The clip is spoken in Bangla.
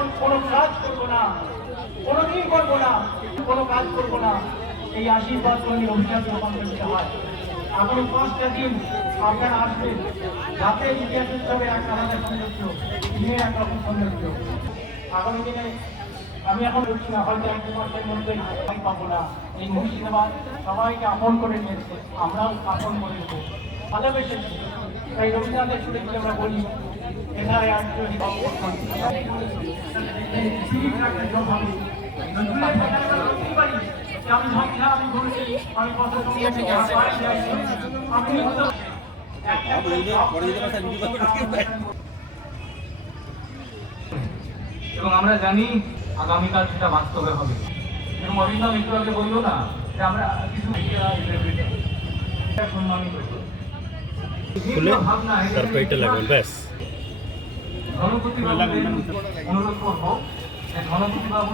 এখন কোনো কাজ করবো না, কোনোদিন করবো না, কোনো কাজ করবো না, এই আশীর্বাদ কর্মী অভিযান রূপান্তরিত হয়। এখনো 5টা দিন আপনারা আসবেন, রাতে ইতিহাস উৎসবে এক আলাদা সৌন্দর্য, দিনে একরকম সৌন্দর্য। আগামী দিনে আমি এখন বলছি না, হয়তো 1-2 মাসের মধ্যে আমি পাবো না। এই মুর্শিদাবাদ সবাইকে আপন করে নিয়েছে, আমরাও আপন করে নেবো, ভালোবেসেছি। তাই রবীন্দ্রনাথের সুরে যদি আমরা বলি, এটাই আন্তরিক অভ্যর্থনা। আমি ভাবছিলাম আমি ঘুরছি, আমি কত সময় থেকে আমি এবং আমরা জানি আগামীকাল সেটা বাস্তবে হবে। এবং অরিন্দম একটু আগে বললো না যে আমরা কিছু সম্মানিত ভাবনা গণপতি বাবু অনুরোধ করবো, গণপতি বাবু